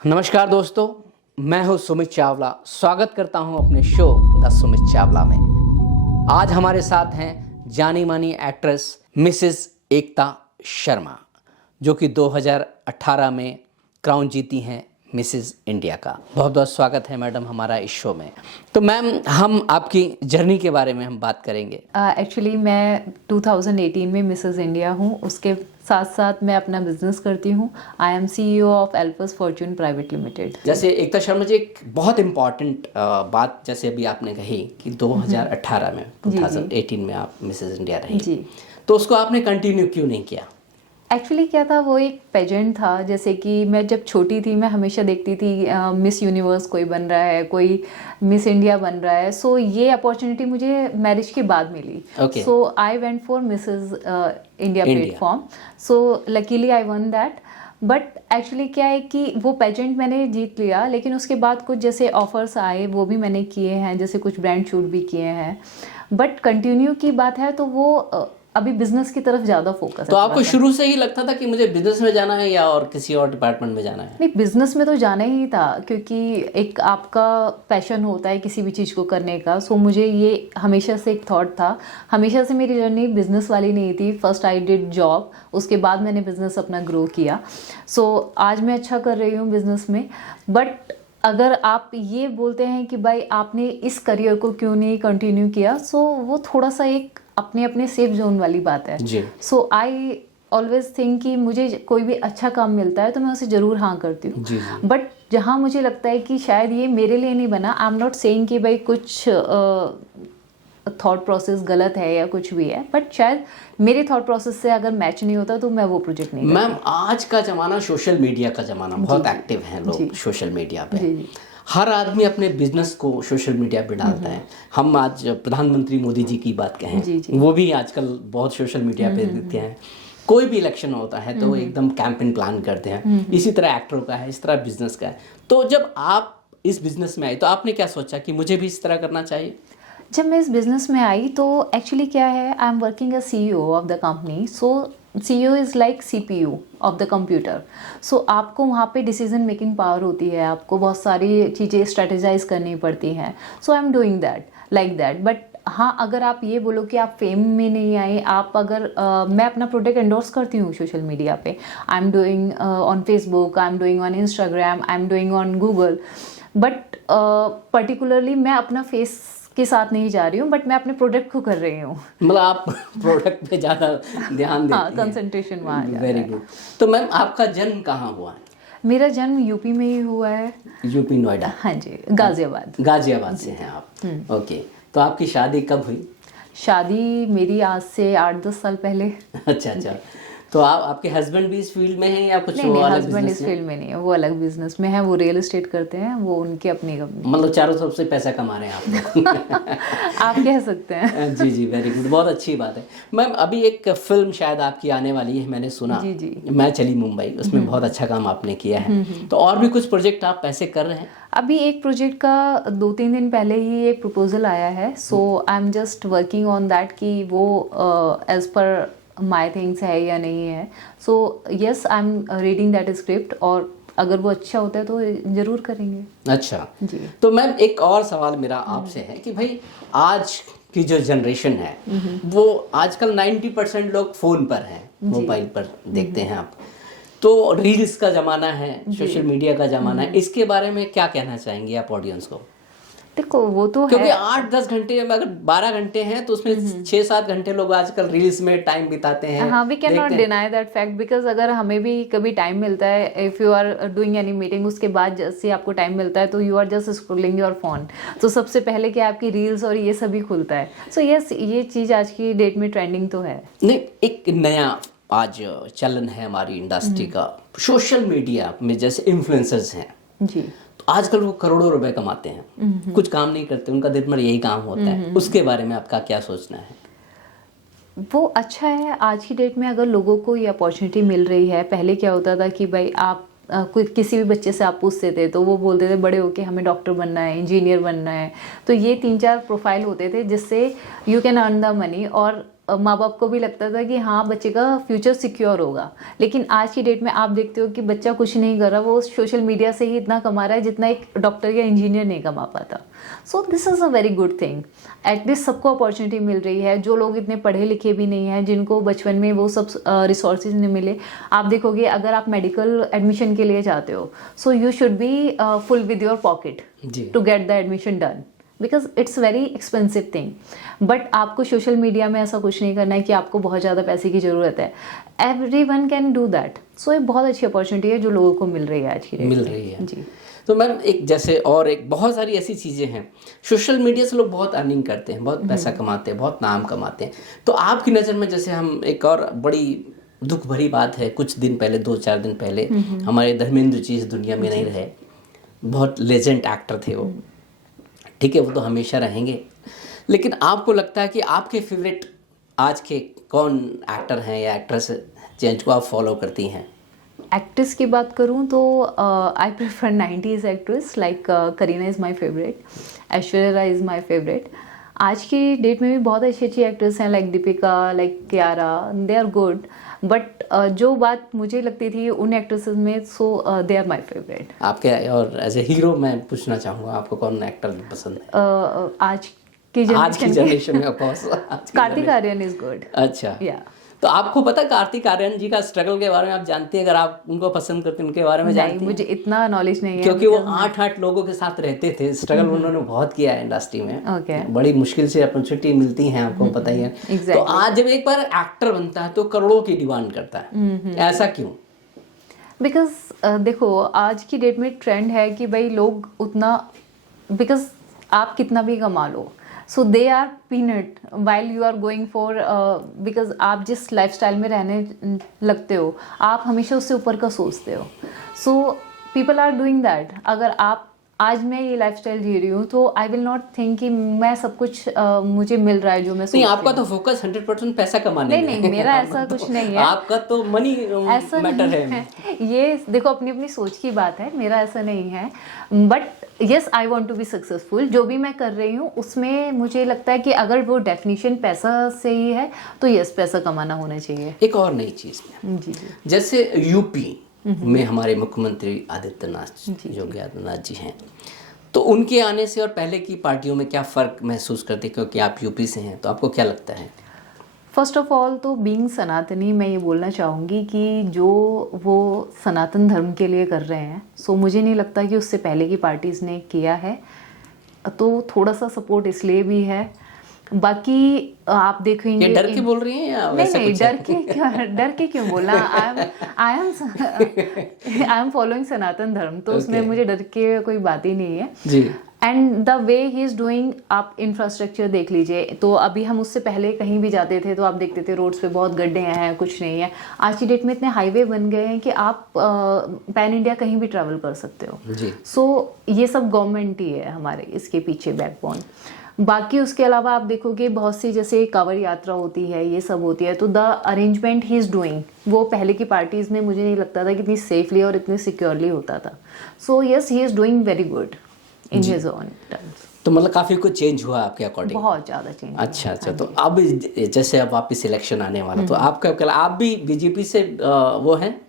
नमस्कार दोस्तों, मैं हूं सुमित चावला। स्वागत करता हूं अपने शो द सुमित चावला में। आज हमारे साथ हैं जानी मानी एक्ट्रेस मिसेस एकता शर्मा, जो कि 2018 में क्राउन जीती हैं मिसेस इंडिया का। बहुत बहुत स्वागत है मैडम हमारा इस शो में। तो मैम, हम आपकी जर्नी के बारे में हम बात करेंगे। एक्चुअली मैं 2018 में मिसेस इंडिया हूँ। उसके साथ साथ मैं अपना बिजनेस करती हूँ। I am CEO of Alps Fortune private limited. जैसे एकता शर्मा जी, एक बहुत इम्पॉर्टेंट बात जैसे अभी आपने कही कि 2018 में 2018 में आप मिसेस इंडिया रही जी। तो उसको आपने कंटिन्यू क्यों नहीं किया? एक्चुअली क्या था, वो एक पेजेंट था। जैसे कि मैं जब छोटी थी मैं हमेशा देखती थी मिस यूनिवर्स कोई बन रहा है, कोई मिस इंडिया बन रहा है। सो ये अपॉर्चुनिटी मुझे मैरिज के बाद मिली। So I went for Mrs India platform. So luckily I won that. But actually क्या है कि वो पेजेंट मैंने जीत लिया, लेकिन उसके बाद कुछ जैसे ऑफर्स आए वो भी मैंने किए हैं, जैसे कुछ ब्रांड शूट भी किए हैं। बट कंटिन्यू की बात है तो वो अभी बिजनेस की तरफ ज़्यादा फोकस है। तो आपको शुरू से ही लगता था कि मुझे बिजनेस में जाना है या और किसी और डिपार्टमेंट में जाना है? नहीं, बिजनेस में तो जाना ही था, क्योंकि एक आपका पैशन होता है किसी भी चीज़ को करने का। सो मुझे ये हमेशा से एक थॉट था। हमेशा से मेरी जर्नी बिजनेस वाली नहीं थी। फर्स्ट आई डिड जॉब, उसके बाद मैंने बिजनेस अपना ग्रो किया। सो आज मैं अच्छा कर रही हूँ बिजनेस में। बट अगर आप ये बोलते हैं कि भाई आपने इस करियर को क्यों नहीं कंटिन्यू किया, सो वो थोड़ा सा एक अपने अपने सेफ जोन वाली बात है। सो आई ऑलवेज थिंक कि मुझे कोई भी अच्छा काम मिलता है तो मैं उसे ज़रूर हाँ करती हूँ। बट जहाँ मुझे लगता है कि शायद ये मेरे लिए नहीं बना, आई एम नॉट सेइंग कि भाई कुछ थॉट प्रोसेस गलत है या कुछ भी है, बट शायद मेरे थॉट प्रोसेस से अगर मैच नहीं होता तो मैं वो प्रोजेक्ट नहीं मैम, आज का ज़माना सोशल मीडिया का ज़माना, बहुत एक्टिव हैं लोग सोशल मीडिया पे। हर आदमी अपने बिजनेस को सोशल मीडिया पे डालता है। हम आज प्रधानमंत्री मोदी जी की बात कहें, वो भी आजकल बहुत सोशल मीडिया पे दिखते हैं। कोई भी इलेक्शन होता है तो वो एकदम कैंपेन प्लान करते हैं। इसी तरह एक्टरों का है, इस तरह बिजनेस का है। तो जब आप इस बिजनेस में आए तो आपने क्या सोचा कि मुझे भी इस तरह करना चाहिए? जब मैं इस बिज़नेस में आई तो एक्चुअली क्या है, I am working as CEO of the company. So CEO is like CPU of the computer. So आपको वहाँ पे डिसीजन मेकिंग पावर होती है, आपको बहुत सारी चीज़ें स्ट्रेटेजाइज करनी पड़ती हैं। So I am doing that like that. But हाँ, अगर आप ये बोलो कि आप फेम में नहीं आए, आप अगर मैं अपना प्रोडक्ट एंडोर्स करती हूँ सोशल मीडिया पे। आई am doing on Facebook, I am doing on Instagram, I am doing on Google. But particularly मैं अपना फेस के साथ नहीं जा रही हूँ, बट मैं अपने प्रोडक्ट को कर रही हूँ। मतलब आप प्रोडक्ट पे ज़्यादा ध्यान देती हैं। कंसंट्रेशन वहाँ जा रहा है। Very good. तो मैम, आपका जन्म कहाँ हुआ है? मेरा जन्म यूपी में ही हुआ है। यूपी, नोएडा? हाँ जी, गाजियाबाद। गाजियाबाद से हैं आप? ओके। तो आपकी शादी कब हुई? शादी मेरी आज से 8-10 साल पहले। अच्छा। तो आपके हस्बैंड भी इस फील्ड में हैं या कुछ नहीं, अलग हस्बैंड इस फील्ड में नहीं है, वो अलग बिजनेस में है। वो रियल एस्टेट करते हैं, वो उनकी अपनी कंपनी। मतलब चारों तरफ से पैसा कमा रहे हैं आप लोग। आप कह सकते हैं। जी, वेरी गुड, बहुत अच्छी बात है। मैम, अभी एक फिल्म शायद आपकी आने वाली है, मैंने सुना। जी। मैं चली मुंबई, उसमें बहुत अच्छा काम आपने किया है। तो और भी कुछ प्रोजेक्ट आप ऐसे कर रहे हैं? अभी एक प्रोजेक्ट का 2-3 दिन पहले ही एक प्रपोजल आया है। So I am just working on that कि वो एज पर माई थिंग्स है या नहीं है। So yes, I am reading that script, और अगर वो अच्छा होता है तो ज़रूर करेंगे। अच्छा जी। तो मैम, एक और सवाल मेरा आपसे है कि भाई आज की जो जनरेशन है वो आजकल 90% लोग फ़ोन पर हैं, मोबाइल पर देखते हैं आप। तो रील्स का ज़माना है, सोशल मीडिया का ज़माना है, इसके बारे में क्या कहना चाहेंगे आप ऑडियंस को? देखो, वो तो क्योंकि है। 8-10 घंटे में, अगर 12 घंटे हैं तो उसमें 6-7 घंटे लोग आजकल रील्स में टाइम बिताते हैं। हाँ, we can not deny that fact, because अगर हमें भी कभी टाइम मिलता है, if you are doing any meeting, उसके बाद जैसे आपको टाइम मिलता है तो you are just scrolling your phone. तो सबसे पहले क्या आपकी रील्स और ये सभी खुलता है। सो यस, ये चीज़ आज की डेट में ट्रेंडिंग तो है। नहीं, एक नया आज चलन है हमारी इंडस्ट्री का, सोशल मीडिया में जैसे इन्फ्लुएंसर्स हैं जी। आजकल वो करोड़ों रुपए कमाते हैं, कुछ काम नहीं करते, उनका दिन भर यही काम होता है। उसके बारे में आपका क्या सोचना है? वो अच्छा है। आज की डेट में अगर लोगों को ये अपॉर्चुनिटी मिल रही है, पहले क्या होता था कि भाई आप कोई किसी भी बच्चे से आप पूछते थे तो वो बोलते थे बड़े होके हमें डॉक्टर बनना है, इंजीनियर बनना है। तो ये 3-4 प्रोफाइल होते थे जिससे you can earn the money, और माँ बाप को भी लगता था कि हाँ बच्चे का फ्यूचर सिक्योर होगा, लेकिन आज की डेट में आप देखते हो कि बच्चा कुछ नहीं कर रहा, वो सोशल मीडिया से ही इतना कमा रहा है जितना एक डॉक्टर या इंजीनियर नहीं कमा पाता। So this is a very good thing, at least सबको अपॉर्चुनिटी मिल रही है। जो लोग इतने पढ़े लिखे भी नहीं हैं, जिनको बचपन में वो सब रिसोर्सेज नहीं मिले, आप देखोगे अगर आप मेडिकल एडमिशन के लिए जाते हो, so you should be full with your pocket to get the admission done, because it's very expensive thing. But आपको सोशल मीडिया में ऐसा कुछ नहीं करना है कि आपको बहुत ज़्यादा पैसे की ज़रूरत है, everyone can do that. So ये बहुत अच्छी अपॉर्चुनिटी है जो लोगों को मिल रही है आज की डेट में। मिल रही है जी। तो मैम एक जैसे और एक बहुत सारी ऐसी चीज़ें हैं, सोशल मीडिया से लोग बहुत अर्निंग करते हैं, बहुत पैसा कमाते हैं, बहुत नाम कमाते हैं। तो आपकी नज़र में जैसे हम एक और बड़ी दुख भरी बात है, कुछ दिन पहले 2-4 दिन पहले हमारे धर्मेंद्र जी इस दुनिया में नहीं रहे। बहुत लेजेंड एक्टर थे वो, ठीक है, वो तो हमेशा रहेंगे। लेकिन आपको लगता है कि आपके फेवरेट आज के कौन एक्टर हैं या एक्ट्रेस जिनको आप फॉलो करती हैं? एक्ट्रेस की बात करूँ तो I prefer 90s actress, like Kareena is my favourite, Aishwarya Rai is my favourite. आज की डेट में भी बहुत अच्छी अच्छी एक्ट्रेस हैं, like Deepika, like Kiara, they are good. But जो बात मुझे लगती थी उन एक्ट्रेसेस में, so they are my favourite. आपके और एज ए हीरो मैं पूछना चाहूँगा, आपको कौन एक्टर पसंद है? आज की जनरेशन में of course Kartik Aaryan is good. अच्छा, या तो आपको पता कार्तिक आर्यन जी का स्ट्रगल के बारे में आप जानते हैं? अगर आप उनको पसंद करते हैं, उनके बारे में जानते हैं? मुझे इतना नॉलेज नहीं है, क्योंकि वो 8 लोगों के साथ रहते थे, स्ट्रगल उन्होंने बहुत किया है इंडस्ट्री में। Okay. बड़ी मुश्किल से अपॉर्चुनिटी मिलती है, आपको पता ही है। Exactly. तो आज जब एक बार एक्टर बनता है तो करोड़ों की डिमांड करता है, ऐसा क्यों? बिकॉज देखो आज की डेट में ट्रेंड है कि भाई लोग उतना, बिकॉज आप कितना भी कमा लो, so they are peanut while you are going for, because आप जिस लाइफस्टाइल में रहने लगते हो आप हमेशा उससे ऊपर का सोचते हो। So people are doing that. अगर आप आज मैं ये लाइफस्टाइल जी रही हूँ तो आई विल नॉट थिंक कि मैं सब कुछ मुझे मिल रहा है जो मैं नहीं, आपका तो फोकस 100% पैसा कमाने में नहीं, मेरा ऐसा कुछ नहीं है। आपका तो मनी ऐसा मैटर है। ये देखो अपनी अपनी सोच की बात है, मेरा ऐसा नहीं है। But yes, I want to be successful. जो भी मैं कर रही हूँ उसमें मुझे लगता है कि अगर वो डेफिनेशन पैसा से ही है तो यस, पैसा कमाना होना चाहिए। एक और नई चीज़ जी, जैसे यूपी में हमारे मुख्यमंत्री आदित्यनाथ योगी आदित्यनाथ जी हैं, तो उनके आने से और पहले की पार्टियों में क्या फ़र्क महसूस करते, क्योंकि आप यूपी से हैं, तो आपको क्या लगता है? फर्स्ट ऑफ ऑल तो बीइंग सनातनी, मैं ये बोलना चाहूँगी कि जो वो सनातन धर्म के लिए कर रहे हैं, सो मुझे नहीं लगता कि उससे पहले की पार्टीज़ ने किया है, तो थोड़ा सा सपोर्ट इसलिए भी है। बाकी आप देखेंगे, ये डर के बोल रही हैं या वैसे नहीं, कुछ डर के क्यों बोला? आई एम फॉलोइंग सनातन धर्म, तो उसमें मुझे डर के कोई बात ही नहीं है जी। And the way he is doing, आप इंफ्रास्ट्रक्चर देख लीजिए। तो अभी हम उससे पहले कहीं भी जाते थे तो आप देखते थे रोड्स पे बहुत गड्ढे हैं, कुछ नहीं है। आज की डेट में इतने हाईवे बन गए हैं कि आप पैन इंडिया कहीं भी ट्रैवल कर सकते हो। जी। सो ये सब गवर्नमेंट ही है हमारे इसके पीछे बैकबोन। बाकी उसके अलावा आप देखोगे बहुत सी जैसे कांवड़ यात्रा होती है, ये सब होती है, तो the arrangement he is doing, वो पहले की पार्टीज़ में मुझे नहीं लगता था कि इतनी सेफली और इतनी सिक्योरली होता था। So yes, he is doing very good in his own terms. तो मतलब काफ़ी कुछ चेंज हुआ आपके अकॉर्डिंग? बहुत ज़्यादा चेंज। अच्छा, तो अब जैसे अब वापस इलेक्शन आने वाला, तो आपका क्या, आप भी बीजेपी से वो हैं?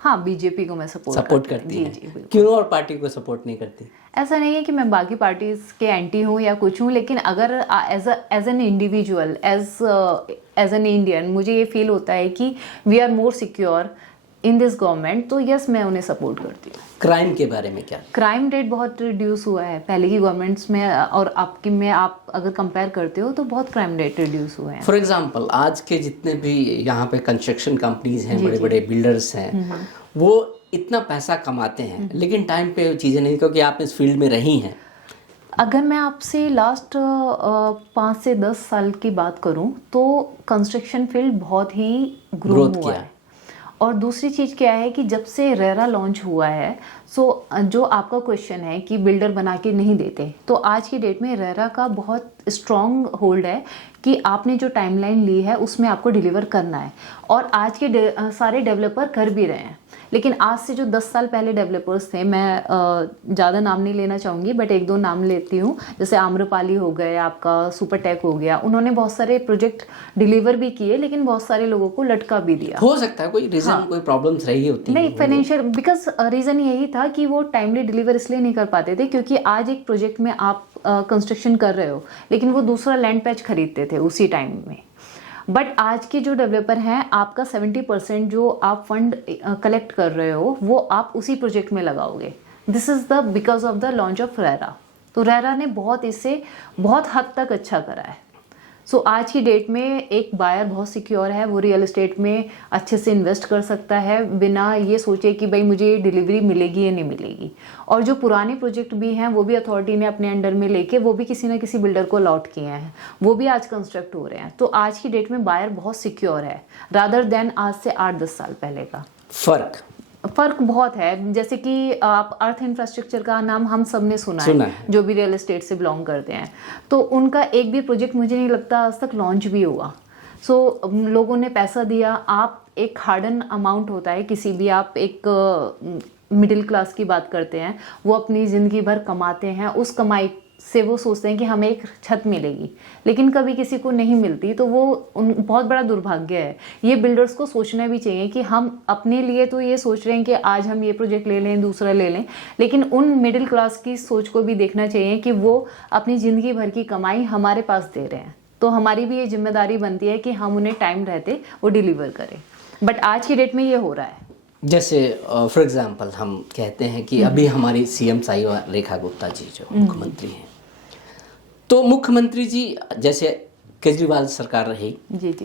हाँ, बीजेपी को मैं सपोर्ट करती हैं। जी, क्यों और पार्टी को सपोर्ट नहीं करती? ऐसा नहीं है कि मैं बाकी पार्टीज के एंटी हूँ या कुछ हूँ, लेकिन अगर as an individual, as an Indian मुझे ये फील होता है कि we are more secure in this government, तो यस, मैं उन्हें सपोर्ट करती हूँ। क्राइम के बारे में क्या? क्राइम रेट बहुत रिड्यूस हुआ है पहले की गवर्नमेंट्स में और आपकी में, आप अगर कंपेयर करते हो तो बहुत क्राइम रेट रिड्यूस हुए हैं। फॉर एग्जांपल आज के जितने भी यहाँ पे कंस्ट्रक्शन कंपनीज हैं, बड़े बड़े बिल्डर्स हैं, वो इतना पैसा कमाते हैं लेकिन टाइम पे चीज़ें नहीं, क्योंकि आप इस फील्ड में रही हैं। अगर मैं आपसे लास्ट 5 से 10 साल की बात करूं तो कंस्ट्रक्शन फील्ड बहुत ही ग्रोथ हुआ है। और दूसरी चीज़ क्या है कि जब से रेरा लॉन्च हुआ है, सो जो आपका क्वेश्चन है कि बिल्डर बना के नहीं देते, तो आज की डेट में रेरा का बहुत स्ट्रॉन्ग होल्ड है कि आपने जो टाइमलाइन ली है उसमें आपको डिलीवर करना है, और आज के सारे डेवलपर कर भी रहे हैं। लेकिन आज से जो 10 साल पहले डेवलपर्स थे, मैं ज़्यादा नाम नहीं लेना चाहूँगी बट एक दो नाम लेती हूँ, जैसे आम्रपाली हो गए, आपका सुपरटेक हो गया, उन्होंने बहुत सारे प्रोजेक्ट डिलीवर भी किए लेकिन बहुत सारे लोगों को लटका भी दिया। हो सकता है कोई रीजन, हाँ। कोई प्रॉब्लम्स रही होती नहीं, फाइनेंशियल, बिकॉज रीज़न यही था कि वो टाइमली डिलीवर इसलिए नहीं कर पाते थे क्योंकि आज एक प्रोजेक्ट में आप कंस्ट्रक्शन कर रहे हो लेकिन वो दूसरा लैंड पैच खरीदते थे उसी टाइम में। बट आज के जो डेवलपर हैं, आपका 70% जो आप फंड कलेक्ट कर रहे हो वो आप उसी प्रोजेक्ट में लगाओगे। This is the because of the launch of RERA. तो रेरा ने बहुत इससे बहुत हद तक अच्छा करा है। सो आज की डेट में एक बायर बहुत सिक्योर है, वो रियल एस्टेट में अच्छे से इन्वेस्ट कर सकता है बिना ये सोचे कि भाई मुझे डिलीवरी मिलेगी या नहीं मिलेगी। और जो पुराने प्रोजेक्ट भी हैं वो भी अथॉरिटी ने अपने अंडर में लेके वो भी किसी ना किसी बिल्डर को अलॉट किए हैं, वो भी आज कंस्ट्रक्ट हो रहे हैं। तो आज की डेट में बायर बहुत सिक्योर है रादर देन आज से 8-10 साल पहले का। फ़र्क बहुत है। जैसे कि आप अर्थ इंफ्रास्ट्रक्चर का नाम हम सब ने सुना है, जो भी रियल एस्टेट से बिलोंग करते हैं, तो उनका एक भी प्रोजेक्ट मुझे नहीं लगता आज तक लॉन्च भी हुआ। सो लोगों ने पैसा दिया, आप एक हार्डन अमाउंट होता है किसी भी, आप एक मिडिल क्लास की बात करते हैं, वो अपनी ज़िंदगी भर कमाते हैं, उस कमाई से वो सोचते हैं कि हमें एक छत मिलेगी, लेकिन कभी किसी को नहीं मिलती, तो वो बहुत बड़ा दुर्भाग्य है। ये बिल्डर्स को सोचना भी चाहिए कि हम अपने लिए तो ये सोच रहे हैं कि आज हम ये प्रोजेक्ट ले लें, दूसरा ले लें, लेकिन उन मिडिल क्लास की सोच को भी देखना चाहिए कि वो अपनी ज़िंदगी भर की कमाई हमारे पास दे रहे हैं, तो हमारी भी ये जिम्मेदारी बनती है कि हम उन्हें टाइम रहते वो डिलीवर करें। बट आज की डेट में ये हो रहा है। जैसे फॉर एग्जांपल हम कहते हैं कि अभी हमारी सीएम साई रेखा गुप्ता जी जो मुख्यमंत्री हैं, तो मुख्यमंत्री जी जैसे केजरीवाल सरकार रही,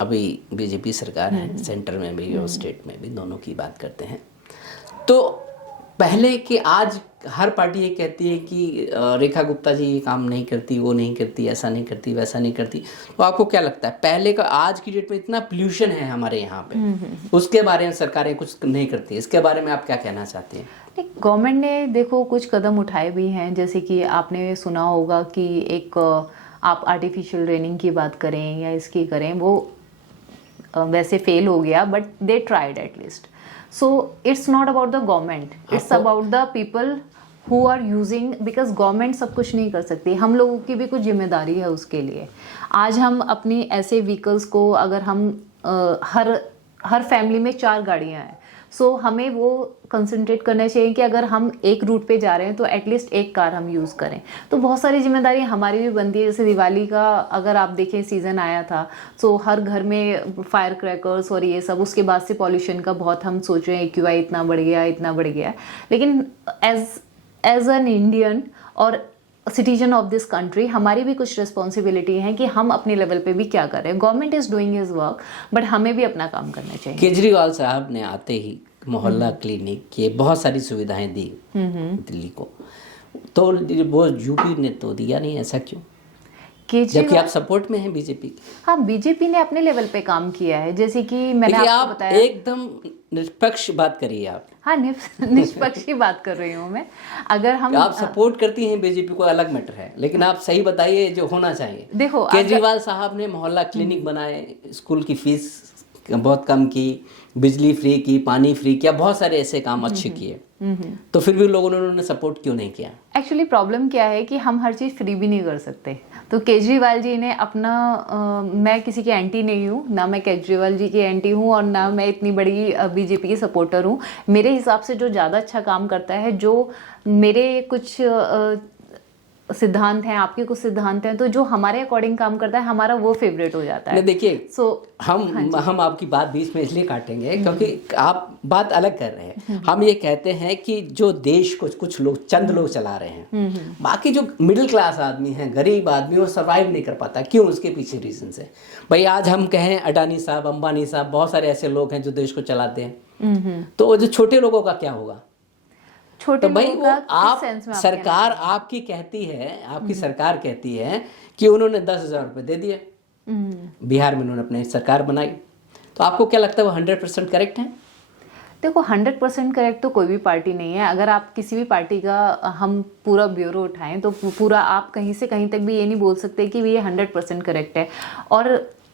अभी बीजेपी सरकार है, सेंटर में भी और स्टेट में भी, दोनों की बात करते हैं, तो पहले कि आज हर पार्टी ये कहती है कि रेखा गुप्ता जी ये काम नहीं करती, वो नहीं करती, ऐसा नहीं करती, वैसा नहीं करती, तो आपको क्या लगता है पहले का आज की डेट में इतना पोल्यूशन है हमारे यहाँ पे, उसके बारे में सरकारें कुछ नहीं करती, इसके बारे में आप क्या कहना चाहते हैं? गवर्नमेंट ने देखो कुछ कदम उठाए भी हैं, जैसे कि आपने सुना होगा कि एक आप आर्टिफिशियल रेनिंग की बात करें या इसकी करें, वो वैसे फेल हो गया but they tried at least. So it's not about the government, it's about the people who are using, because government सब कुछ नहीं कर सकती, हम लोगों की भी कुछ जिम्मेदारी है उसके लिए। आज हम अपनी ऐसे व्हीकल्स को, अगर हम हर फैमिली में 4 गाड़ियाँ हैं, सो हमें वो कंसंट्रेट करना चाहिए कि अगर हम एक रूट पे जा रहे हैं तो एटलीस्ट एक कार हम यूज़ करें। तो बहुत सारी जिम्मेदारी हमारी भी बनती है। जैसे दिवाली का अगर आप देखें सीज़न आया था, सो हर घर में फायर क्रैकर्स और ये सब, उसके बाद से पॉल्यूशन का बहुत हम सोच रहे हैं AQI इतना बढ़ गया, इतना बढ़ गया, लेकिन एज एन इंडियन और सिटीजन ऑफ दिस कंट्री हमारी भी कुछ रिस्पॉन्सिबिलिटी है कि हम अपने लेवल पे भी क्या कर रहे हैं। Government is doing his work, but हमें भी अपना काम करना चाहिए। केजरीवाल साहब ने आते ही मोहल्ला क्लिनिक ये बहुत सारी सुविधाएं दी दिल्ली को, तो वो यूपी ने तो दिया नहीं, ऐसा क्यों? जबकि आप सपोर्ट में हैं बीजेपी। हाँ, बीजेपी ने अपने लेवल पे काम किया है, जैसे कि मैंने आपको बताया। एकदम निष्पक्ष बात करिए आप। हाँ, निष्पक्ष की बात कर रही हूँ मैं। अगर हम आप सपोर्ट करती हैं बीजेपी को अलग मैटर है, लेकिन आप सही बताइए जो होना चाहिए। देखो, केजरीवाल साहब ने मोहल्ला क्लिनिक बनाए, स्कूल की फीस बहुत कम की, बिजली फ्री की, पानी फ्री किया, बहुत सारे ऐसे काम अच्छे किए, तो फिर भी लोगों ने उन्होंने सपोर्ट क्यों नहीं किया? एक्चुअली प्रॉब्लम क्या है कि हम हर चीज़ फ्री भी नहीं कर सकते। तो केजरीवाल जी ने अपना मैं किसी की एंटी नहीं हूँ, ना मैं केजरीवाल जी की एंटी हूँ और ना मैं इतनी बड़ी बीजेपी की सपोर्टर हूँ। मेरे हिसाब से जो ज़्यादा अच्छा काम करता है, जो मेरे कुछ सिद्धांत हैं, आपके कुछ सिद्धांत हैं, तो जो हमारे अकॉर्डिंग काम करता है हमारा वो फेवरेट हो जाता है। देखिए, हम आपकी बात बीच में इसलिए काटेंगे क्योंकि आप बात अलग कर रहे हैं। हम ये कहते हैं कि जो देश को कुछ लोग, चंद लोग चला रहे हैं, बाकी जो मिडिल क्लास आदमी हैं, गरीब आदमी, वो सर्वाइव नहीं कर पाता। क्यों? उसके पीछे रीजन है भाई। आज हम कहें अडानी साहब, अंबानी साहब, बहुत सारे ऐसे लोग हैं जो देश को चलाते हैं, तो जो छोटे लोगों का क्या होगा? छोटे तो भाई लोगों वो का आप सेंस में सरकार आपकी कहती है, आपकी सरकार कहती है कि उन्होंने 10,000 रुपये दे दिए, बिहार में उन्होंने अपनी सरकार बनाई, तो आपको क्या लगता है वो 100% करेक्ट है? देखो 100% करेक्ट तो कोई भी पार्टी नहीं है। अगर आप किसी भी पार्टी का हम पूरा ब्यूरो उठाएं तो पूरा आप कहीं से कहीं तक भी ये नहीं बोल सकते कि ये 100% करेक्ट है। और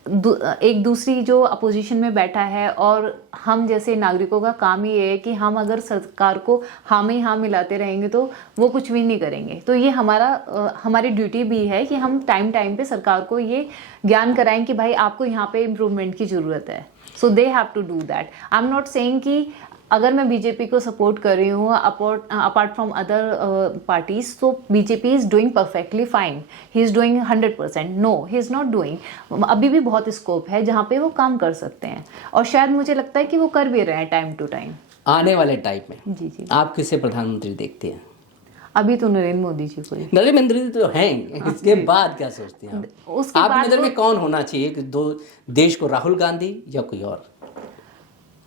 एक दूसरी जो अपोजिशन में बैठा है और हम जैसे नागरिकों का काम ही है कि हम अगर सरकार को हाँ में हाँ मिलाते रहेंगे तो वो कुछ भी नहीं करेंगे। तो ये हमारी ड्यूटी भी है कि हम टाइम टाइम पे सरकार को ये ज्ञान कराएं कि भाई आपको यहाँ पे इम्प्रूवमेंट की ज़रूरत है। So they have to do that. I am not saying कि अगर मैं बीजेपी को सपोर्ट कर रही हूँ अपार्ट फ्रॉम अदर पार्टीज, तो BJP is doing perfectly fine, he is doing 100%। No, he is not doing. अभी भी बहुत स्कोप है जहाँ पे वो काम कर सकते हैं और शायद मुझे लगता है कि वो कर भी रहे हैं टाइम टू टाइम। आने वाले टाइम में जी जी आप किसे प्रधानमंत्री देखते हैं? अभी तो नरेंद्र मोदी जी को ही। नरेंद्र मोदी तो हैं, इसके बाद क्या सोचते हैं आप? उसके आपकी बाद नज़र में कौन होना चाहिए कि दो देश को, राहुल गांधी या कोई और?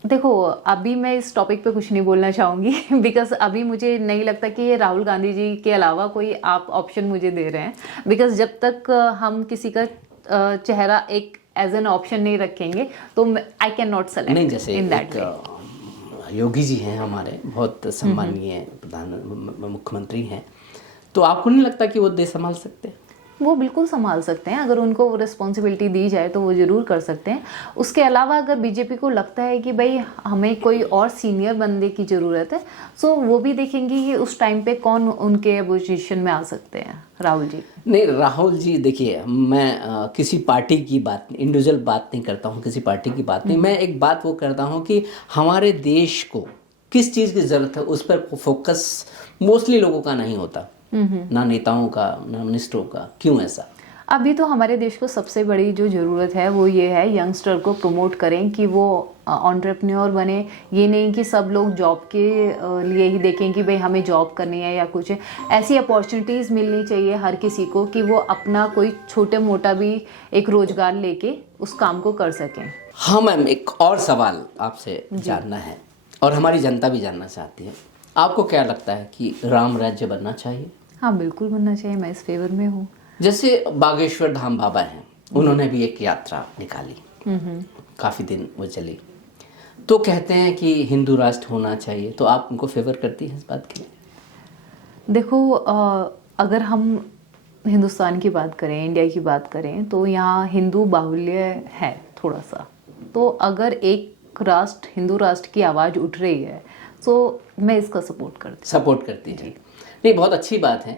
देखो अभी मैं इस टॉपिक पे कुछ नहीं बोलना चाहूँगी बिकॉज अभी मुझे नहीं लगता कि ये राहुल गांधी जी के अलावा कोई आप ऑप्शन मुझे दे रहे हैं। बिकॉज जब तक हम किसी का चेहरा एक एज एन ऑप्शन नहीं रखेंगे तो आई कैन नॉट सेलेक्ट। नहीं, जैसे इन दैट योगी जी हैं हमारे, बहुत सम्मानीय मुख्यमंत्री हैं, तो आपको नहीं लगता कि वो देश संभाल सकते हैं? वो बिल्कुल संभाल सकते हैं। अगर उनको रिस्पॉन्सिबिलिटी दी जाए तो वो ज़रूर कर सकते हैं। उसके अलावा अगर बीजेपी को लगता है कि भाई हमें कोई और सीनियर बंदे की ज़रूरत है, सो वो भी देखेंगे कि उस टाइम पे कौन उनके अपोजिशन में आ सकते हैं। राहुल जी नहीं, राहुल जी देखिए, मैं किसी पार्टी की बात, इंडिविजुअल बात नहीं करता हूँ, किसी पार्टी की बात नहीं, मैं एक बात वो करता हूँ कि हमारे देश को किस चीज़ की ज़रूरत है उस पर फोकस मोस्टली लोगों का नहीं होता, ना नेताओं का, ना मिनिस्टरों का। क्यों ऐसा? अभी तो हमारे देश को सबसे बड़ी जो ज़रूरत है वो ये है यंगस्टर को प्रमोट करें कि वो एंटरप्रेन्योर बने। ये नहीं कि सब लोग जॉब के लिए ही देखें कि भाई हमें जॉब करनी है या कुछ है। ऐसी अपॉर्चुनिटीज़ मिलनी चाहिए हर किसी को कि वो अपना कोई छोटे मोटा भी एक रोजगार लेके उस काम को कर सकें। हाँ मैम, एक और सवाल आपसे जानना है और हमारी जनता भी जानना चाहती है। आपको क्या लगता है कि राम राज्य बनना चाहिए? हाँ बिल्कुल बनना चाहिए, मैं इस फेवर में हूँ। जैसे बागेश्वर धाम बाबा हैं, उन्होंने भी एक यात्रा निकाली, काफ़ी दिन वो चली, तो कहते हैं कि हिंदू राष्ट्र होना चाहिए, तो आप उनको फेवर करती हैं इस बात के लिए? देखो अगर हम हिंदुस्तान की बात करें, इंडिया की बात करें, तो यहाँ हिंदू बाहुल्य है थोड़ा सा। तो अगर एक राष्ट्र, हिंदू राष्ट्र की आवाज़ उठ रही है तो मैं इसका सपोर्ट करती है। नहीं, बहुत अच्छी बात है।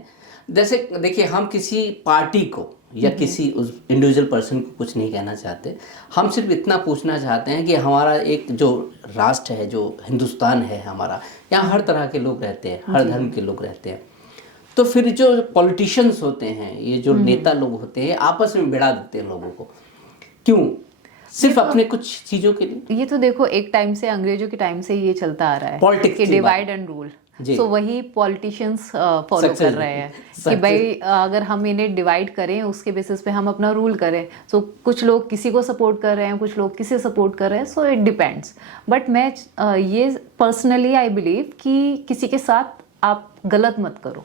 जैसे देखिए, हम किसी पार्टी को या किसी उस इंडिविजुअल पर्सन को कुछ नहीं कहना चाहते, हम सिर्फ इतना पूछना चाहते हैं कि हमारा एक जो राष्ट्र है, जो हिंदुस्तान है हमारा, यहाँ हर तरह के लोग रहते हैं, हर धर्म के लोग रहते हैं। तो फिर जो पॉलिटिशियंस होते हैं, ये जो नेता लोग होते हैं, आपस में भिड़ा देते हैं लोगों को, क्यों? सिर्फ अपने कुछ चीज़ों के लिए। ये तो देखो एक टाइम से, अंग्रेजों के टाइम से ये चलता आ रहा है, पॉलिटिक्स कि डिवाइड एंड रूल। सो वही पॉलिटिशियंस फॉलो कर रहे हैं कि भाई अगर हम इन्हें डिवाइड करें, उसके बेसिस पे हम अपना रूल करें। सो कुछ लोग किसी को सपोर्ट कर रहे हैं, कुछ लोग किसे सपोर्ट कर रहे हैं, सो इट डिपेंड्स। बट मैं ये पर्सनली आई बिलीव कि किसी के साथ आप गलत मत करो,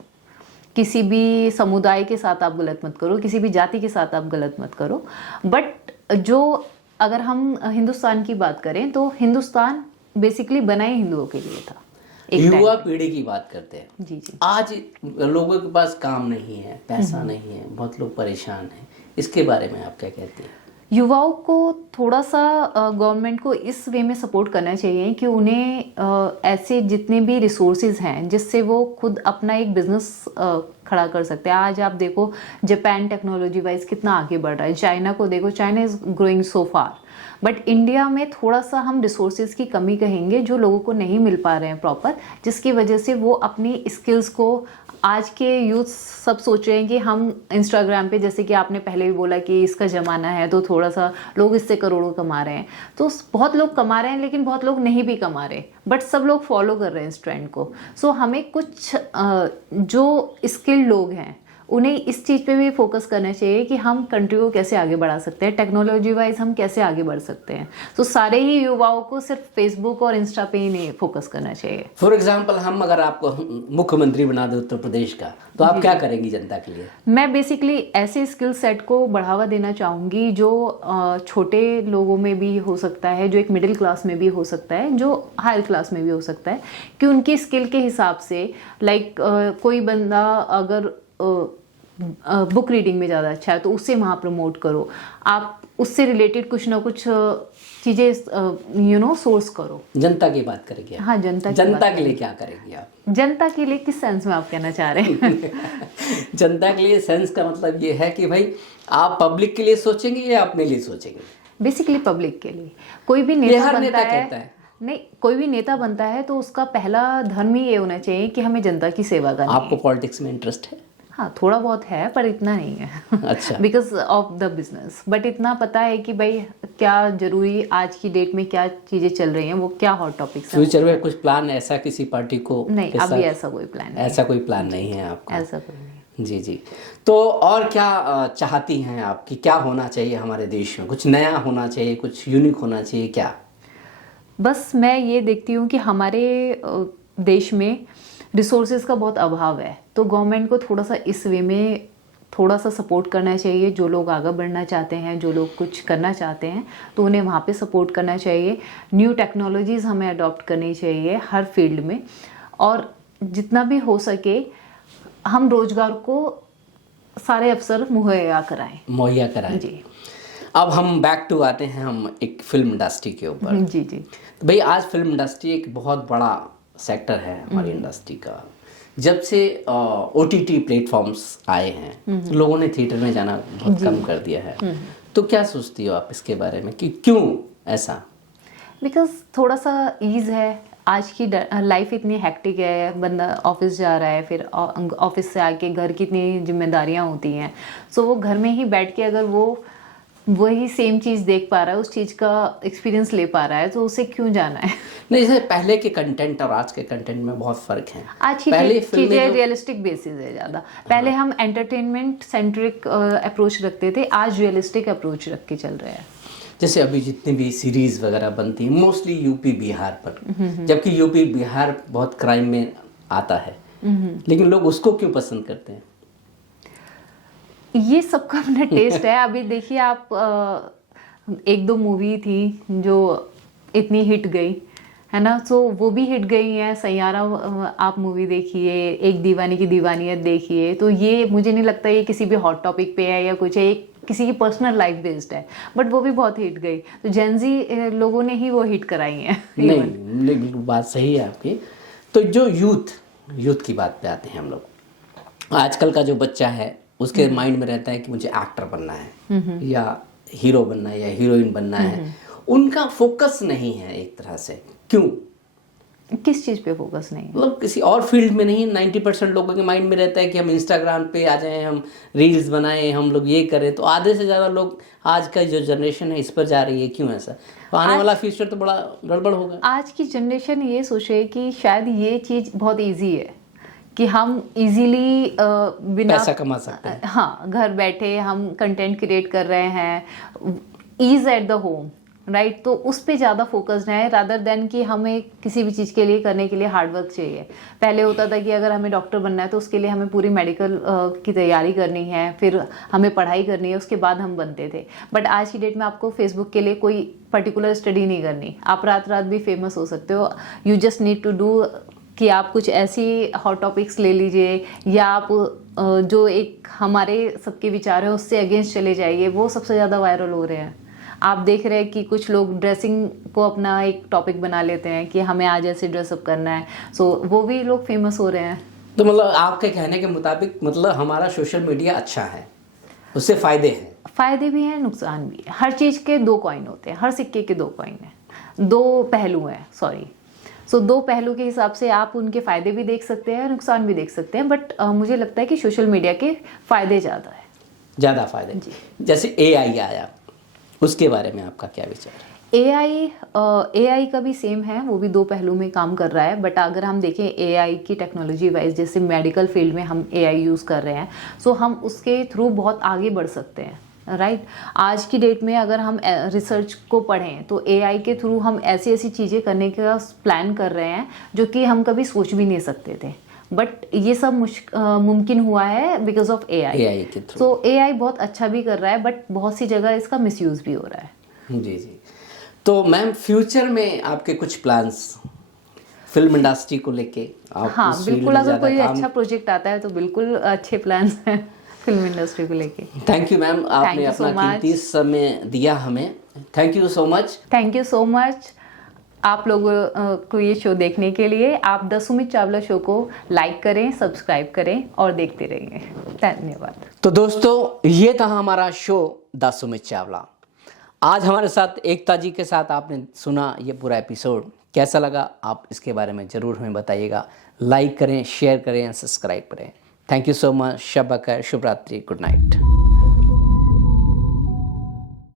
किसी भी समुदाय के साथ आप गलत मत करो, किसी भी जाति के साथ आप गलत मत करो। बट जो अगर हम हिंदुस्तान की बात करें तो हिंदुस्तान बेसिकली बना ही हिंदुओं के लिए था। युवा पीढ़ी की बात करते हैं। जी जी। आज लोगों के पास काम नहीं है, पैसा नहीं है, बहुत लोग परेशान हैं, इसके बारे में आप क्या कहते हैं? युवाओं को थोड़ा सा गवर्नमेंट को इस वे में सपोर्ट करना चाहिए कि उन्हें ऐसे जितने भी रिसोर्सेज हैं जिससे वो खुद अपना एक बिजनेस खड़ा कर सकते हैं। आज आप देखो जापान टेक्नोलॉजी वाइज कितना आगे बढ़ रहा है, चाइना को देखो, China is growing so far. But India में थोड़ा सा हम रिसोर्सेज की कमी कहेंगे जो लोगों को नहीं मिल पा रहे हैं प्रॉपर, जिसकी वजह से वो अपनी स्किल्स को, आज के यूथ सब सोच रहे हैं कि हम इंस्टाग्राम पे, जैसे कि आपने पहले भी बोला कि इसका ज़माना है तो थोड़ा सा लोग इससे करोड़ों कमा रहे हैं, तो बहुत लोग कमा रहे हैं लेकिन बहुत लोग नहीं भी कमा रहे, बट सब लोग फॉलो कर रहे हैं इस ट्रेंड को। सो हमें कुछ जो स्किल्ड लोग हैं उन्हें इस चीज़ पे भी फोकस करना चाहिए कि हम कंट्री को कैसे आगे बढ़ा सकते हैं, टेक्नोलॉजी वाइज हम कैसे आगे बढ़ सकते हैं। तो सारे ही युवाओं को सिर्फ फेसबुक और इंस्टा पे ही नहीं फोकस करना चाहिए। फॉर एग्जाम्पल हम अगर आपको मुख्यमंत्री बना दे उत्तर प्रदेश का, तो आप क्या करेंगी जनता के लिए? मैं बेसिकली ऐसे स्किल सेट को बढ़ावा देना चाहूँगी जो छोटे लोगों में भी हो सकता है, जो एक मिडिल क्लास में भी हो सकता है, जो हायर क्लास में भी हो सकता है, कि उनकी स्किल के हिसाब से लाइक कोई बंदा अगर बुक रीडिंग में ज़्यादा अच्छा है तो उसे वहाँ प्रमोट करो, आप उससे रिलेटेड कुछ ना कुछ चीज़ें सोर्स करो। जनता की बात करेंगे आप? हाँ, जनता के लिए क्या करेंगी आप? जनता के लिए किस सेंस में आप कहना चाह रहे हैं? जनता के लिए सेंस का मतलब ये है कि भाई आप पब्लिक के लिए सोचेंगे या अपने लिए सोचेंगे? बेसिकली पब्लिक के लिए। कोई भी नेता बनता है, नहीं, कोई भी नेता बनता है तो उसका पहला धर्म ही ये होना चाहिए कि हमें जनता की सेवा करनी है। आपको पॉलिटिक्स में इंटरेस्ट है? हाँ, थोड़ा बहुत है पर इतना नहीं है। अच्छा। Because of the business, but इतना पता है कि भाई क्या जरूरी आज की डेट में क्या चीज़ें चल रही हैं, वो क्या हॉट टॉपिक्स हैं। फ्यूचर में कुछ प्लान ऐसा किसी पार्टी को? नहीं, अभी ऐसा कोई प्लान नहीं। ऐसा कोई प्लान नहीं है आपका? ऐसा कोई नहीं। जी जी। तो और क्या चाहती हैं आप कि क्या होना चाहिए हमारे देश में? कुछ नया होना चाहिए, कुछ यूनिक होना चाहिए क्या? बस मैं ये देखती हूँ कि हमारे देश में रिसोर्सेज का बहुत अभाव है, तो गवर्नमेंट को थोड़ा सा इस वे में थोड़ा सा सपोर्ट करना चाहिए। जो लोग आगे बढ़ना चाहते हैं, जो लोग कुछ करना चाहते हैं, तो उन्हें वहाँ पे सपोर्ट करना चाहिए। न्यू टेक्नोलॉजीज़ हमें अडॉप्ट करनी चाहिए हर फील्ड में, और जितना भी हो सके हम रोजगार को सारे अवसर मुहैया कराएं। जी। अब हम बैक टू आते हैं हम एक फिल्म इंडस्ट्री के ऊपर। जी जी। तो भाई आज फिल्म इंडस्ट्री एक बहुत बड़ा सेक्टर है हमारी इंडस्ट्री का। जब से OTT प्लेटफॉर्म्स आए हैं तो लोगों ने थिएटर में जाना बहुत कम कर दिया है। तो क्या सोचती हो आप इसके बारे में कि क्यों ऐसा? बिकॉज थोड़ा सा ईज़ है। आज की लाइफ इतनी हेक्टिक है, बंदा ऑफिस जा रहा है, फिर ऑफिस से आके घर की इतनी जिम्मेदारियां होती हैं, सो वो घर में ही बैठ के अगर वो वही सेम चीज़ देख पा रहा है, उस चीज़ का एक्सपीरियंस ले पा रहा है, तो उसे क्यों जाना है? नहीं, जैसे पहले के कंटेंट और आज के कंटेंट में बहुत फ़र्क है। आज की चीज़ें रियलिस्टिक बेसिस है ज़्यादा। पहले हम एंटरटेनमेंट सेंट्रिक अप्रोच रखते थे, आज रियलिस्टिक अप्रोच रख के चल रहे हैं। जैसे अभी जितनी भी सीरीज़ वगैरह बनती है मोस्टली यूपी बिहार पर, जबकि यूपी बिहार बहुत क्राइम में आता है, लेकिन लोग उसको क्यों पसंद करते हैं? ये सबका अपना टेस्ट है। अभी देखिए आप, एक दो मूवी थी जो इतनी हिट गई है ना, तो वो भी हिट गई है। सैयारा आप मूवी देखिए, एक दीवानी की दीवानियत देखिए, तो ये मुझे नहीं लगता ये किसी भी हॉट टॉपिक पे है या कुछ है, किसी की पर्सनल लाइफ बेस्ड है, बट वो भी बहुत हिट गई। तो जेनजी लोगों ने ही वो हिट कराई है। नहीं, बात सही है आपकी। तो जो यूथ की बात पे आते हैं हम लोग। आजकल का जो बच्चा है उसके माइंड में रहता है कि मुझे एक्टर बनना है या हीरो बनना है या हीरोइन बनना है। उनका फोकस नहीं है एक तरह से। क्यों? किस चीज़ पे फोकस नहीं है? मतलब किसी और फील्ड में नहीं। 90% लोगों के माइंड में रहता है कि हम इंस्टाग्राम पे आ जाएं, हम रील्स बनाएं, हम लोग ये करें। तो आधे से ज़्यादा लोग आज का जो जनरेशन है इस पर जा रही है। क्यों ऐसा? तो आने वाला फ्यूचर तो बड़ा गड़बड़ होगा। आज की जनरेशन ये सोचे कि शायद ये चीज़ बहुत ईजी है कि हम इजीली बिना पैसा कमा सकते हैं। हाँ, घर बैठे हम कंटेंट क्रिएट कर रहे हैं, is at the home, right? तो उस पे ज़्यादा फोकस्ड है रादर देन कि हमें किसी भी चीज़ के लिए करने के लिए हार्डवर्क चाहिए। पहले होता था कि अगर हमें डॉक्टर बनना है तो उसके लिए हमें पूरी मेडिकल की तैयारी करनी है, फिर हमें पढ़ाई करनी है, उसके बाद हम बनते थे। बट आज की डेट में आपको फेसबुक के लिए कोई पर्टिकुलर स्टडी नहीं करनी, आप रात रात भी फेमस हो सकते हो। You just need to do कि आप कुछ ऐसी हॉट टॉपिक्स ले लीजिए, या आप जो एक हमारे सबके विचार हैं उससे अगेंस्ट चले जाइए, वो सबसे ज़्यादा वायरल हो रहे हैं। आप देख रहे हैं कि कुछ लोग ड्रेसिंग को अपना एक टॉपिक बना लेते हैं कि हमें आज ऐसे ड्रेसअप करना है, सो वो भी लोग फेमस हो रहे हैं। तो मतलब आपके कहने के मुताबिक मतलब हमारा सोशल मीडिया अच्छा है, उससे फ़ायदे हैं? फ़ायदे भी हैं, नुकसान भी है। हर चीज़ के दो कॉइन होते हैं, हर सिक्के के दो कॉइन हैं, दो पहलू हैं, सॉरी। सो दो पहलू के हिसाब से आप उनके फ़ायदे भी देख सकते हैं, नुकसान भी देख सकते हैं, बट मुझे लगता है कि सोशल मीडिया के फ़ायदे ज़्यादा है। ज़्यादा फ़ायदे। जैसे AI आया, उसके बारे में आपका क्या विचार है? एआई का भी सेम है, वो भी दो पहलू में काम कर रहा है। बट अगर हम देखें एआई की टेक्नोलॉजी वाइज, जैसे मेडिकल फील्ड में हम एआई यूज़ कर रहे हैं, सो हम उसके थ्रू बहुत आगे बढ़ सकते हैं, राइट। आज की डेट में अगर हम रिसर्च को पढ़ें तो एआई के थ्रू हम ऐसी ऐसी चीज़ें करने का प्लान कर रहे हैं जो कि हम कभी सोच भी नहीं सकते थे, बट ये सब मुमकिन हुआ है बिकॉज ऑफ एआई के थ्रू। तो एआई बहुत अच्छा भी कर रहा है, बट बहुत सी जगह इसका मिसयूज़ भी हो रहा है। जी जी। तो मैम फ्यूचर में आपके कुछ प्लान्स फिल्म इंडस्ट्री को लेके? आप हाँ उस फील्ड बिल्कुल, में अगर ज़्यादा कोई काम। अच्छा प्रोजेक्ट आता है तो बिल्कुल अच्छे प्लान्स हैं फिल्म इंडस्ट्री को लेके। थैंक यू मैम, आपने you so अपना much. कीमती समय दिया हमें। Thank you so much. Thank you so much आप लोगों को ये शो देखने के लिए। आप द सुमित चावला शो को लाइक करें, सब्सक्राइब करें और देखते रहिए। धन्यवाद। तो दोस्तों, ये था हमारा शो द सुमित चावला। आज हमारे साथ एकता जी के साथ आपने सुना ये पूरा एपिसोड। कैसा लगा आप इसके बारे में ज़रूर हमें बताइएगा। लाइक करें, शेयर करें, सब्सक्राइब करें। Thank you so much. शब बखैर, शुभ रात्रि, गुड नाइट।